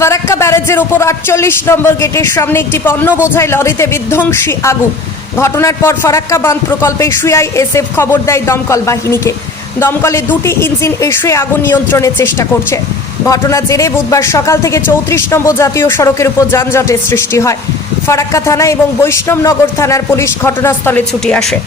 ফারাক্কা ব্যারেজের ওপর ৪৮ নম্বর গেটের সামনে একটি পণ্য বোঝাই লরিতে বিধ্বংসী আগুন। ঘটনার পর ফারাক্কা বাঁধ প্রকল্পে সিআইএসএফ খবর দেয় দমকল বাহিনীকে। দমকলে 2টি ইঞ্জিন এসে আগুন নিয়ন্ত্রণের চেষ্টা করছে। ঘটনার জেরে বুধবার সকাল থেকে ৩৪ নম্বর জাতীয় সড়কের উপর যানজটের সৃষ্টি হয়। ফারাক্কা থানা এবং বৈষ্ণবনগর থানার পুলিশ ঘটনাস্থলে ছুটে আসে।